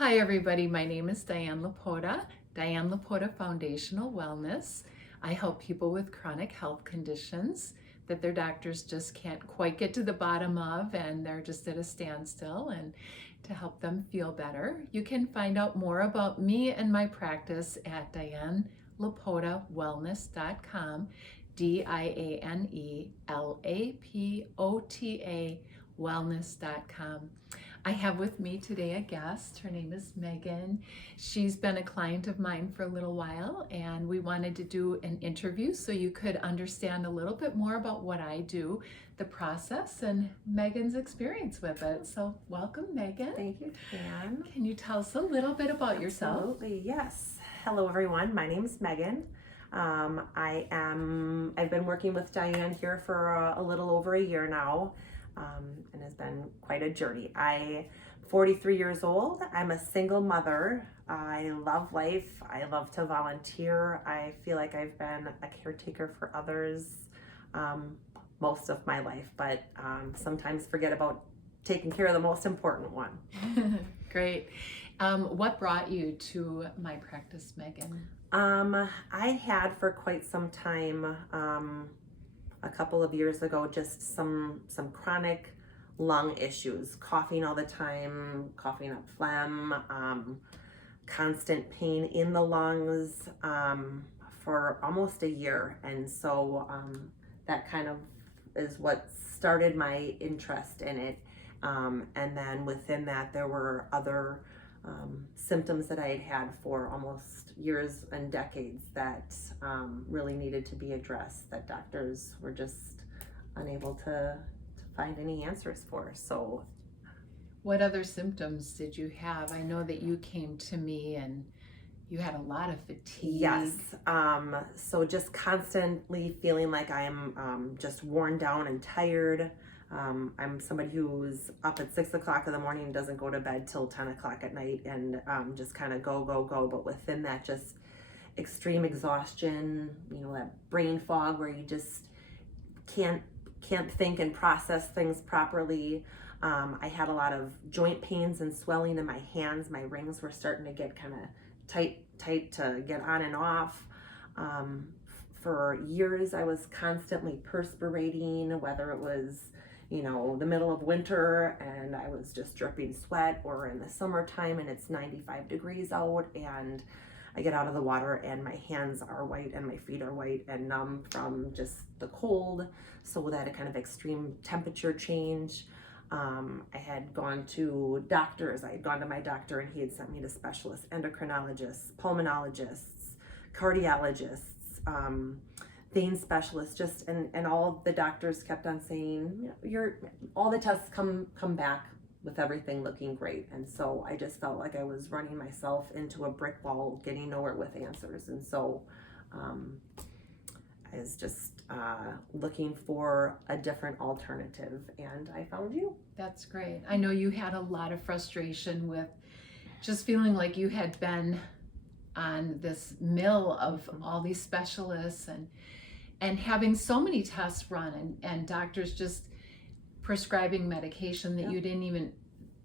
Hi everybody, my name is Diane Lapota, Diane Lapota Foundational Wellness. I help people with chronic health conditions that their doctors just can't quite get to the bottom of, and they're just at a standstill, and to help them feel better. You can find out more about me and my practice at DianeLapotawellness.com, DianeLapota wellness.com. I have with me today a guest. Her name is Megan. She's been a client of mine for a little while, and we wanted to do an interview so you could understand a little bit more about what I do, the process, and Megan's experience with it. So welcome, Megan. Thank you, Dan. Can you tell us a little bit about yourself? Absolutely, yes. Hello, everyone. My name is Megan. I've been working with Diane here for a little over a year now. And has been quite a journey. I'm 43 years old. I'm a single mother. I love life. I love to volunteer. I feel like I've been a caretaker for others most of my life, but sometimes forget about taking care of the most important one. Great. What brought you to my practice, Megan? I had for quite some time a couple of years ago, just some chronic lung issues, coughing all the time, coughing up phlegm, constant pain in the lungs for almost a year. And so that kind of is what started my interest in it. And then within that, there were other symptoms that I had had for almost years and decades that really needed to be addressed, that doctors were just unable to find any answers for. So what other symptoms did you have? I know that you came to me and you had a lot of fatigue. Yes. So just constantly feeling like I'm just worn down and tired. I'm somebody who's up at 6 o'clock in the morning and doesn't go to bed till 10 o'clock at night, and just kind of go. But within that, just extreme exhaustion, that brain fog where you just can't think and process things properly. I had a lot of joint pains and swelling in my hands. My rings were starting to get kind of tight to get on and off. For years, I was constantly perspirating, whether it was the middle of winter and I was just dripping sweat, or in the summertime and it's 95 degrees out and I get out of the water and my hands are white and my feet are white and numb from just the cold. So that kind of extreme temperature change. I had gone to doctors. I had gone to my doctor and he had sent me to specialists, endocrinologists, pulmonologists, cardiologists, vein specialist, and all the doctors kept on saying, all the tests come back with everything looking great. And so I just felt like I was running myself into a brick wall, getting nowhere with answers. And so I was just looking for a different alternative, and I found you. That's great. I know you had a lot of frustration with just feeling like you had been on this mill of all these specialists and having so many tests run and doctors just prescribing medication that you didn't even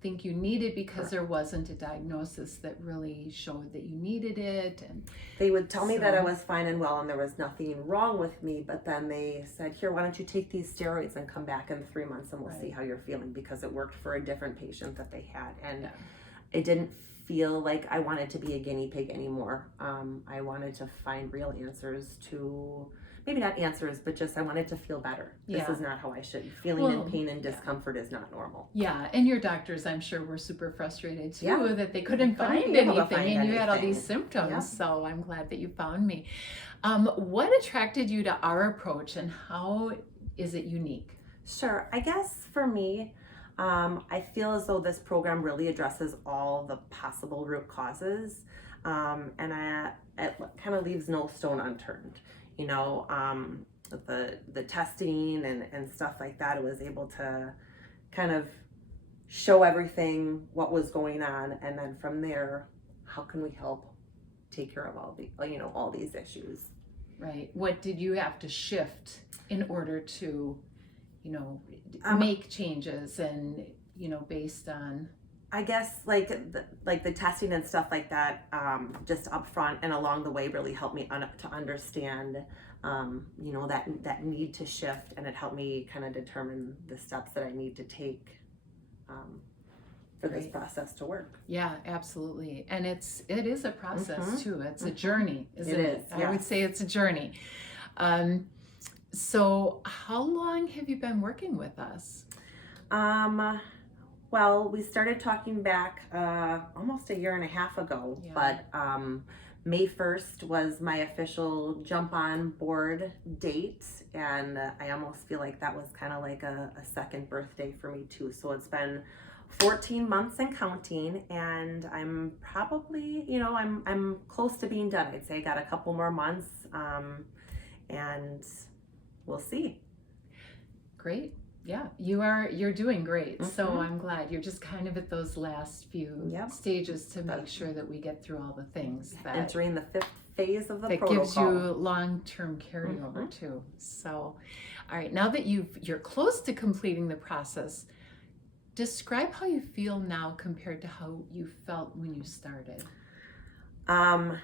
think you needed because there wasn't a diagnosis that really showed that you needed it. And they would tell me that I was fine and well and there was nothing wrong with me, but then they said, here, why don't you take these steroids and come back in 3 months and we'll see how you're feeling, because it worked for a different patient that they had. And it didn't feel like I wanted to be a guinea pig anymore. I wanted to find real answers to, maybe not answers, but just I wanted to feel better. This is not how I should. Feeling in pain and discomfort is not normal. Yeah, and your doctors, I'm sure, were super frustrated too, that they couldn't find anything, and you had all these symptoms. So I'm glad that you found me. What attracted you to our approach, and how is it unique? Sure. I guess for me, I feel as though this program really addresses all the possible root causes, and it kind of leaves no stone unturned. The testing and stuff like that, it was able to kind of show everything, what was going on, and then from there, how can we help take care of all these issues? Right. What did you have to shift in order to, make changes and, based on I guess like the testing and stuff like that, just up front and along the way really helped me to understand, you know, that need to shift, and it helped me kind of determine the steps that I need to take for this Right. process to work. Yeah, absolutely. And it is a process Mhm. too. It's a Mhm. journey, isn't It it? is, I would yes. say it's a journey. Um, so how long have you been working with us? Well, we started talking back almost a year and a half ago, Yeah. but May 1st was my official jump on board date, and I almost feel like that was kind of like a second birthday for me too. So it's been 14 months and counting, and I'm probably, you know, I'm close to being done. I'd say I got a couple more months, and we'll see. Great. Yeah, you're doing great. So Mhm. I'm glad you're just kind of at those last few Yep. stages to make But- sure that we get through all the things that Entering the 5th phase of the that protocol. gives you long-term carryover too. So, all right, now that you're close to completing the process, describe how you feel now compared to how you felt when you started. I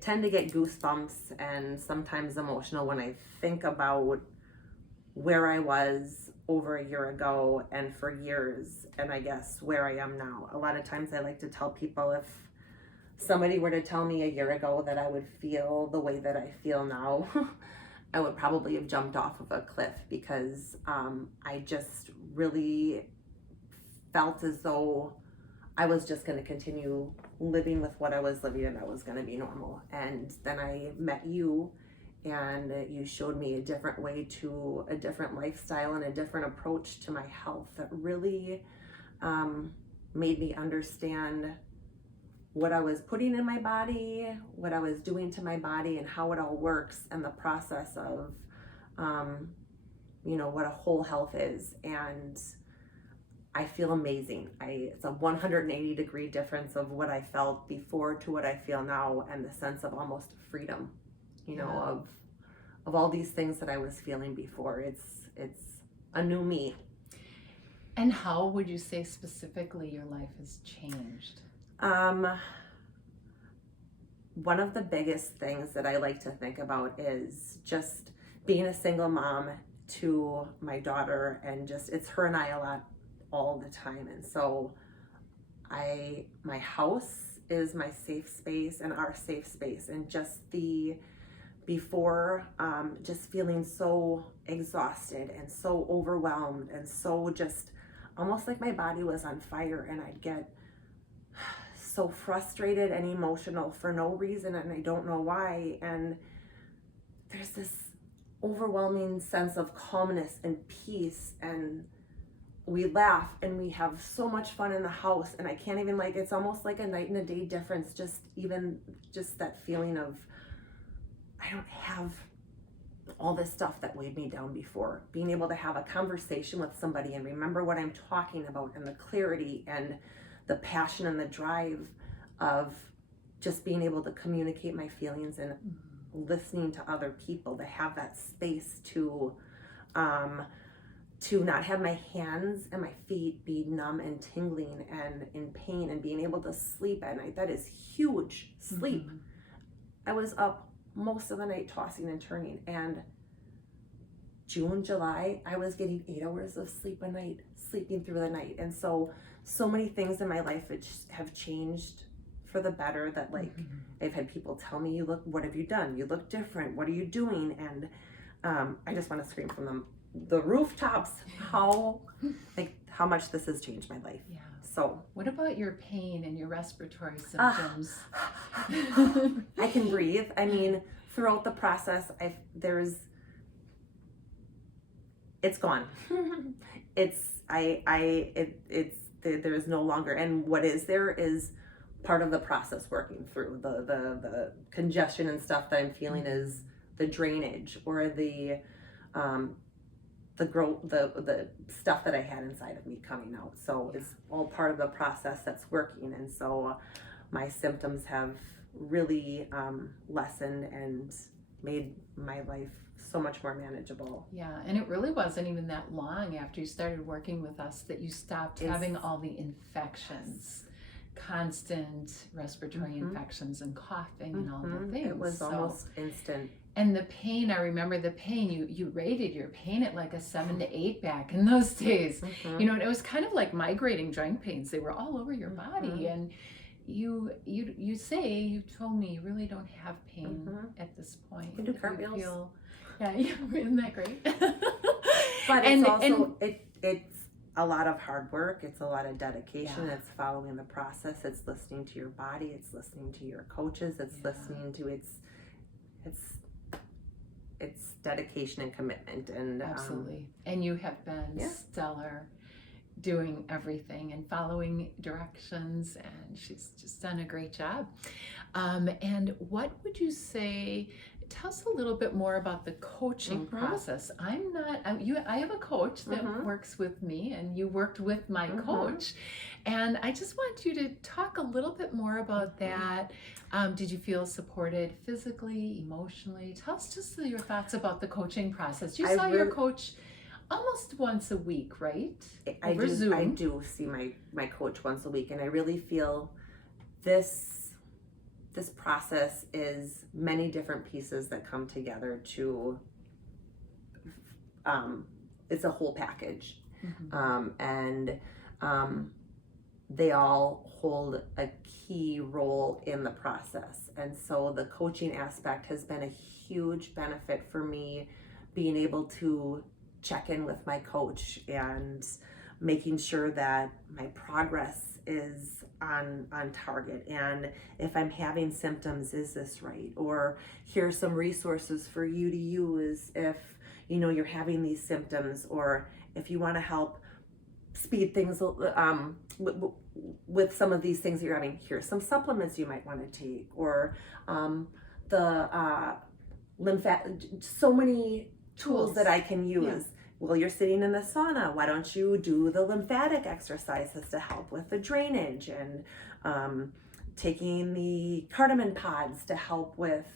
tend to get goosebumps and sometimes emotional when I think about where I was over a year ago and for years, and I guess where I am now. A lot of times I like to tell people, if somebody were to tell me a year ago that I would feel the way that I feel now, I would probably have jumped off of a cliff, because I just really felt as though I was just going to continue living with what I was living, and that was going to be normal. And then I met you, and you showed me a different way to a different lifestyle and a different approach to my health that really made me understand what I was putting in my body, what I was doing to my body, and how it all works, and the process of you know, what a whole health is. And I feel amazing. It's a 180-degree difference of what I felt before to what I feel now, and the sense of almost freedom, you know, of all these things that I was feeling before. It's a new me. And how would you say specifically your life has changed? One of the biggest things that I like to think about is just being a single mom to my daughter, and just, it's her and I a lot all the time. And so my house is my safe space and our safe space, and just before just feeling so exhausted and so overwhelmed and so just almost like my body was on fire, and I'd get so frustrated and emotional for no reason, and I don't know why. And there's this overwhelming sense of calmness and peace, and we laugh and we have so much fun in the house, and I can't even, like, it's almost like a night and a day difference. Just that feeling of, I don't have all this stuff that weighed me down before. Being able to have a conversation with somebody and remember what I'm talking about, and the clarity and the passion and the drive of just being able to communicate my feelings, and listening to other people, to have that space to not have my hands and my feet be numb and tingling and in pain, and being able to sleep at night. That is huge. Sleep. Mm-hmm. I was up most of the night tossing and turning, and June, July, I was getting 8 hours of sleep a night, sleeping through the night. And so many things in my life have changed for the better, that, like, I've had people tell me, what have you done? You look different. What are you doing? And I just want to scream from the rooftops how much this has changed my life. Yeah. So What about your pain and your respiratory symptoms? I can breathe. I mean, throughout the process, it's gone. There is no longer, and what is there is part of the process working through the congestion and stuff that I'm feeling is the drainage, or the growth, the stuff that I had inside of me coming out. So it's all part of the process that's working. And so my symptoms have really lessened and made my life so much more manageable. Yeah, and it really wasn't even that long after you started working with us that you stopped having all the infections, constant respiratory infections and coughing and all the things. It was almost instant. And the pain, I remember the pain, you rated your pain at like a 7 to 8 back in those days. You know, it was kind of like migrating joint pains. They were all over your body. And you told me you really don't have pain at this point. You can do cartwheels. Yeah, isn't that great? But it's also, it's a lot of hard work. It's a lot of dedication. Yeah. It's following the process. It's listening to your body. It's listening to your coaches. It's listening to it's dedication and commitment. And absolutely. And you have been stellar doing everything and following directions, and she's just done a great job. And what would you say, tell us a little bit more about the coaching process. I have a coach that works with me, and you worked with my coach, and I just want you to talk a little bit more about that. Did you feel supported physically, emotionally? Tell us just your thoughts about the coaching process. You saw your coach almost once a week, right? Over Zoom. I do see my coach once a week, and I really feel this process is many different pieces that come together to it's a whole package. And they all hold a key role in the process. And so the coaching aspect has been a huge benefit for me, being able to check in with my coach and making sure that my progress is on target, and if I'm having symptoms, is this right? Or here's some resources for you to use if you're having these symptoms, or if you want to help speed things with some of these things that you're having, here's some supplements you might want to take, or the so many tools that I can use. Well, you're sitting in the sauna, why don't you do the lymphatic exercises to help with the drainage, and taking the cardamom pods to help with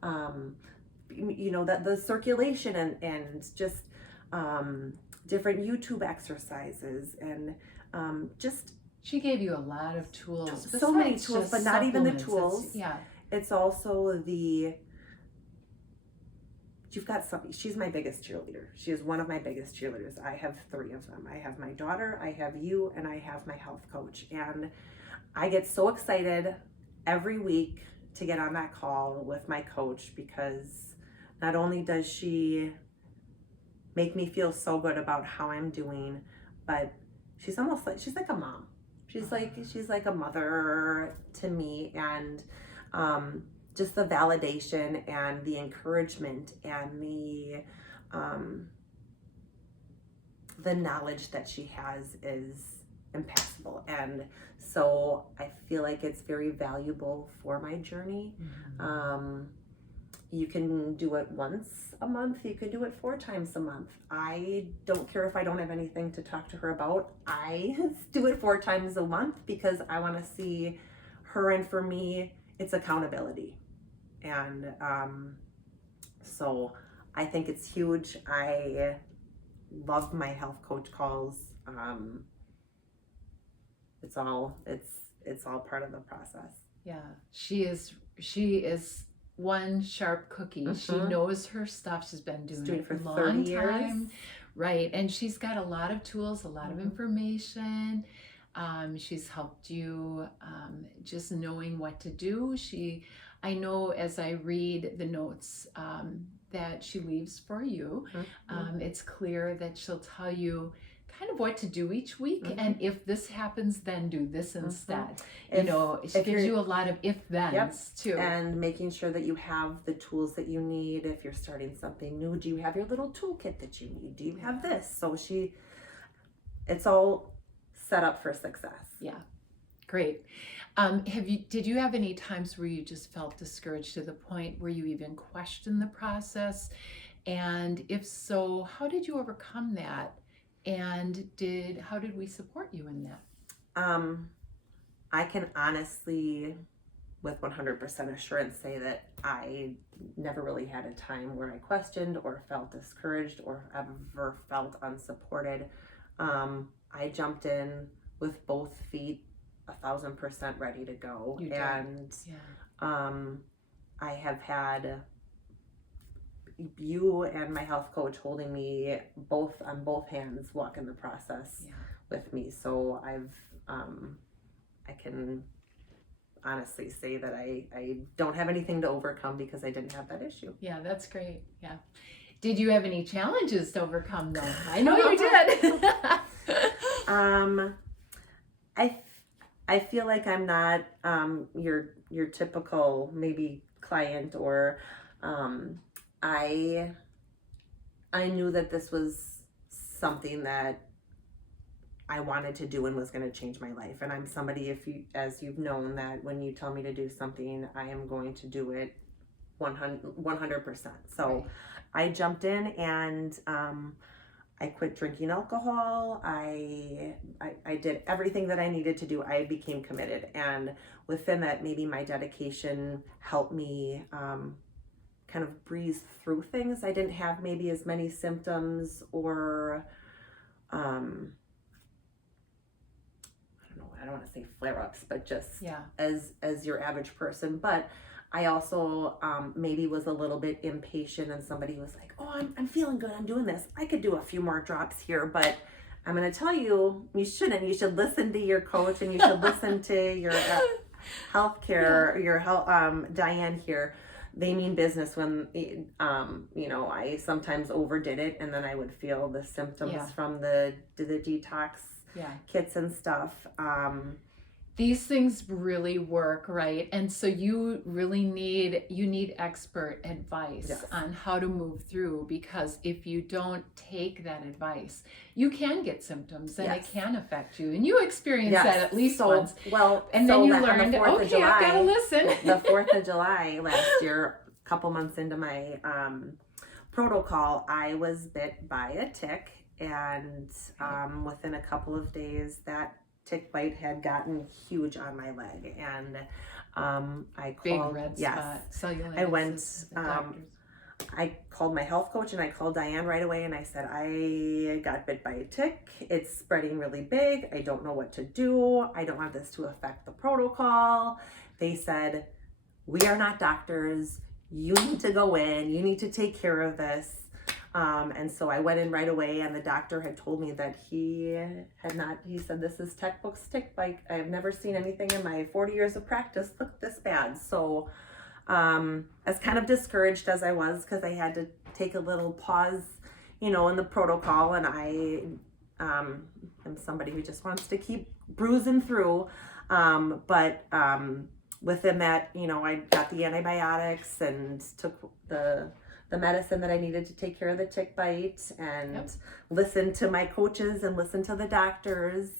the circulation, and just different YouTube exercises, and just she gave you a lot of tools. So many tools, but not even the tools. It's also you've got something. She's my biggest cheerleader. She is one of my biggest cheerleaders. I have 3 of them. I have my daughter, I have you, and I have my health coach. And I get so excited every week to get on that call with my coach, because not only does she make me feel so good about how I'm doing, but she's like a mom. She's like a mother to me, and just the validation and the encouragement and the knowledge that she has is impassable. And so I feel like it's very valuable for my journey. You can do it once a month, you can do it 4 times a month. I don't care if I don't have anything to talk to her about. I do it 4 times a month because I want to see her, and for me, it's accountability. And so I think it's huge. I love my health coach calls. It's all part of the process. Yeah, she is one sharp cookie. She knows her stuff. She's been doing it for a long time. Right, and she's got a lot of tools, a lot of information. She's helped you just knowing what to do. I know as I read the notes that she leaves for you, it's clear that she'll tell you kind of what to do each week, and if this happens, then do this instead. She gives you a lot of if-thens too. And making sure that you have the tools that you need if you're starting something new. Do you have your little toolkit that you need? Do you have this? So it's all set up for success. Yeah, great. Did you have any times where you just felt discouraged to the point where you even questioned the process? And if so, how did you overcome that? And how did we support you in that? I can honestly with 100% assurance say that I never really had a time where I questioned or felt discouraged or ever felt unsupported. I jumped in with both feet 1,000% ready to go. You did. And Yeah. I have had you and my health coach holding me both on both hands walking the process with me. So I can honestly say that I don't have anything to overcome because I didn't have that issue. Yeah, that's great. Yeah. Did you have any challenges to overcome though? I know you did. I feel like I'm not your typical maybe client, or I knew that this was something that I wanted to do and was going to change my life. And I'm somebody, as you've known, that when you tell me to do something, I am going to do it 100%. So right. I jumped in and I quit drinking alcohol. I did everything that I needed to do. I became committed. And within that, maybe my dedication helped me kind of breeze through things. I didn't have maybe as many symptoms or I don't want to say flare-ups, but just as your average person. But I also maybe was a little bit impatient, and somebody was like, oh, I'm feeling good, I'm doing this, I could do a few more drops here, but I'm going to tell you, you shouldn't. You should listen to your coach, and you should listen to your healthcare, your health, Diane here. They mean business. When I sometimes overdid it, and then I would feel the symptoms from the detox kits and stuff. These things really work, right? And so you really need expert advice on how to move through, because if you don't take that advice, you can get symptoms and it can affect you. And you experienced that at least once. Well, and then you learned, okay, I've got to listen. The 4th of July last year, a couple months into my protocol, I was bit by a tick, and within a couple of days, that tick bite had gotten huge on my leg, and I called big red spot, cellulitis. I went I called my health coach, and I called Diane right away, and I said, I got bit by a tick, it's spreading really big, I don't know what to do, I don't want this to affect the protocol. They said, we are not doctors, you need to go in, you need to take care of this. And so I went in right away, and the doctor had told me that he said, this is textbook tick bite. I have never seen anything in my 40 years of practice look this bad. So as kind of discouraged as I was, because I had to take a little pause, in the protocol, and I am somebody who just wants to keep bruising through. But within that, I got the antibiotics and took the medicine that I needed to take care of the tick bite, and listened to my coaches and listened to the doctors.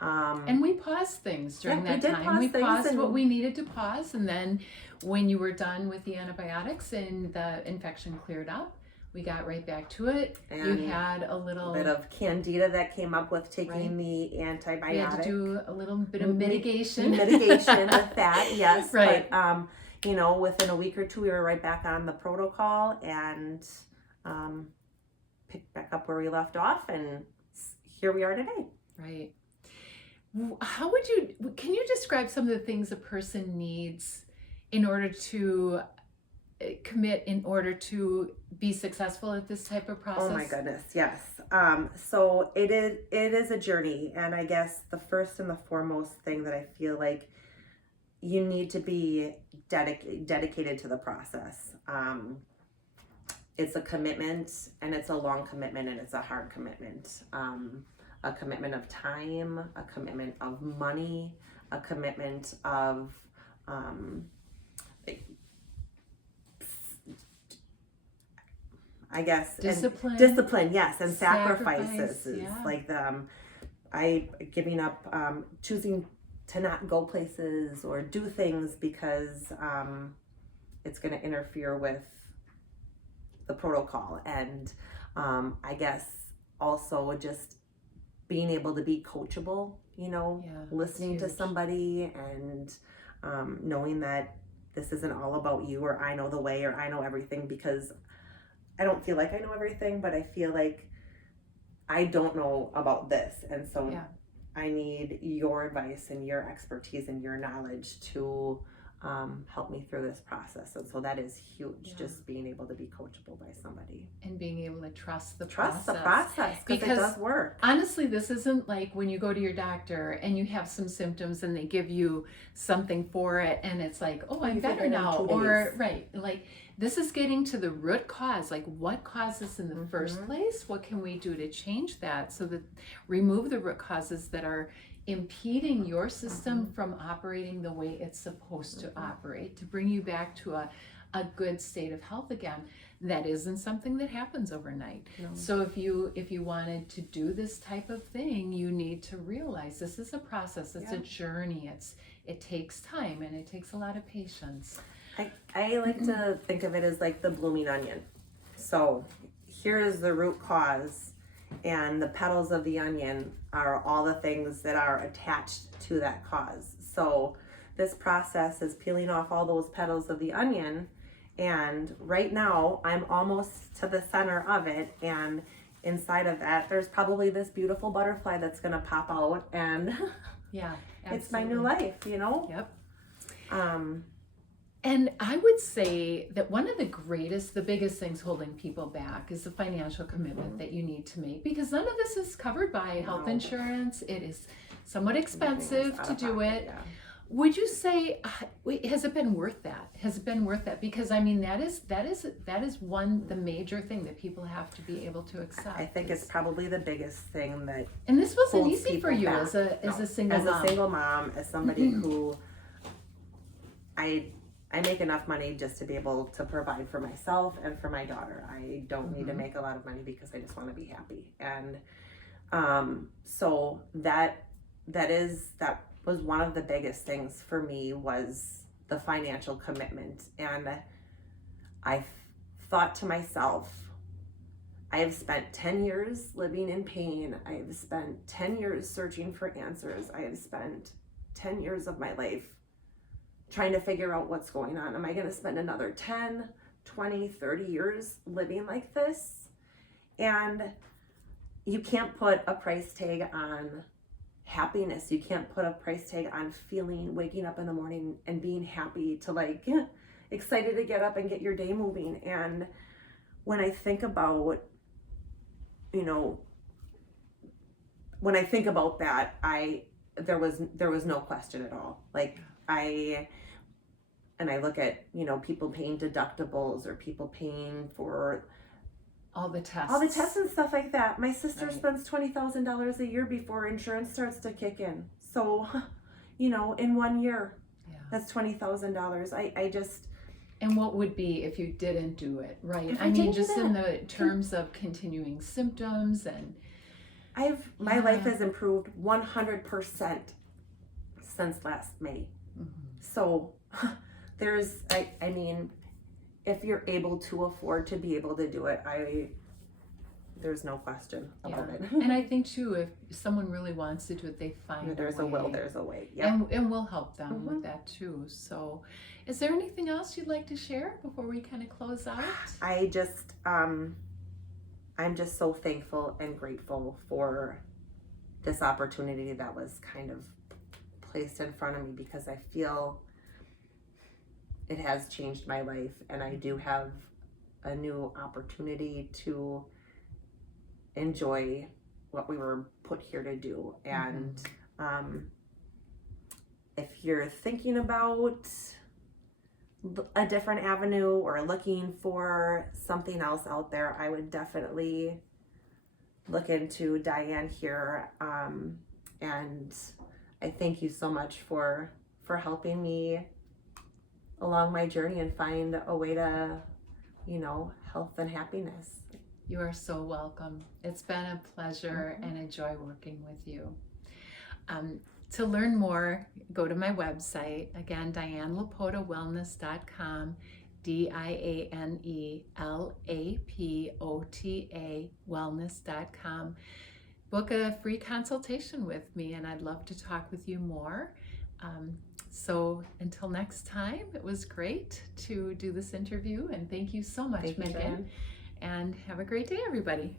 And we paused things during that time. We paused what we needed to pause, and then when you were done with the antibiotics and the infection cleared up, we got right back to it. And you had a little bit of candida that came up with taking the antibiotic. We had to do a little bit of mitigation. Mitigation with that, yes. Right. But within a week or two, we were right back on the protocol, and picked back up where we left off, and here we are today. Right. Can you describe some of the things a person needs in order to commit, in order to be successful at this type of process? Oh my goodness, yes. So it is a journey, and I guess the first and the foremost thing that I feel like you need to be dedicated to the process. It's a commitment, and it's a long commitment, and it's a hard commitment. A commitment of time, a commitment of money, a commitment of I guess discipline, yes, and sacrifices. Like giving up, choosing to not go places or do things because it's going to interfere with the protocol. And I guess also just being able to be coachable, listening to somebody and knowing that this isn't all about you, or I know the way, or I know everything, because I don't feel like I know everything, but I feel like I don't know about this. And so Yeah. I need your advice and your expertise and your knowledge to help me through this process. And so that is huge, Yeah. just being able to be coachable by somebody. And being able to trust the Trust process. the process, because it does work. Honestly, this isn't like when you go to your doctor and you have some symptoms and they give you something for it and it's like, oh, I'm You feel better better in now. 2 Or, days. right, like this is getting to the root cause. Like, what caused this in the first place? What can we do to change that, so that remove the root causes that are impeding your system from operating the way it's supposed to operate, to bring you back to a good state of health again. That isn't something that happens overnight. No. So if you wanted to do this type of thing, you need to realize this is a process. It's a journey. It takes time, and it takes a lot of patience. I like to think of it as like the blooming onion. So here is the root cause, and the petals of the onion are all the things that are attached to that cause. So this process is peeling off all those petals of the onion, and right now I'm almost to the center of it, and inside of that there's probably this beautiful butterfly that's gonna pop out, and Yeah, it's my new life, you know? Yep. Um, And I would say that one of the biggest things holding people back is the financial commitment that you need to make, because none of this is covered by health No. insurance. It is somewhat expensive to do it. Yeah. Would you say, has it been worth that? Has it been worth that? Because I mean, that is the major thing that people have to be able to accept. I think it's probably the biggest thing that And this wasn't holds easy for people you back. as a single As mom. a single mom, as somebody who I make enough money just to be able to provide for myself and for my daughter. I don't need to make a lot of money because I just want to be happy. And so that was one of the biggest things for me, was the financial commitment. And I thought to myself, I have spent 10 years living in pain. I have spent 10 years searching for answers. I have spent 10 years of my life trying to figure out what's going on. Am I going to spend another 10, 20, 30 years living like this? And you can't put a price tag on happiness. You can't put a price tag on waking up in the morning and being happy, to like excited to get up and get your day moving. And when I think about, that, there was no question at all. Like I look at, people paying deductibles, or people paying for all the tests and stuff like that. My sister Right. spends $20,000 a year before insurance starts to kick in. So, in 1 year, Yeah. that's $20,000. I just, And what would be if you didn't do it, right? If I I mean, didn't do just in that. the terms of continuing symptoms and my life has improved 100% since last May. So there's, I mean, if you're able to afford to be able to do it, there's no question about it. And I think too, if someone really wants to do it, they find There's a a way. will, there's a way. Yeah. And we'll help them with that too. So is there anything else you'd like to share before we kind of close out? I'm just so thankful and grateful for this opportunity that was kind of placed in front of me, because I feel it has changed my life, and I do have a new opportunity to enjoy what we were put here to do. And if you're thinking about a different avenue or looking for something else out there, I would definitely look into Diane here. And I thank you so much for helping me along my journey and find a way to, health and happiness. You are so welcome. It's been a pleasure and a joy working with you. To learn more, go to my website. Again, DianeLapotawellness.com, DianeLapota wellness.com. Book a free consultation with me, and I'd love to talk with you more. So until next time, it was great to do this interview, and thank you so much, Thank you, Megan. Diane. And have a great day, everybody.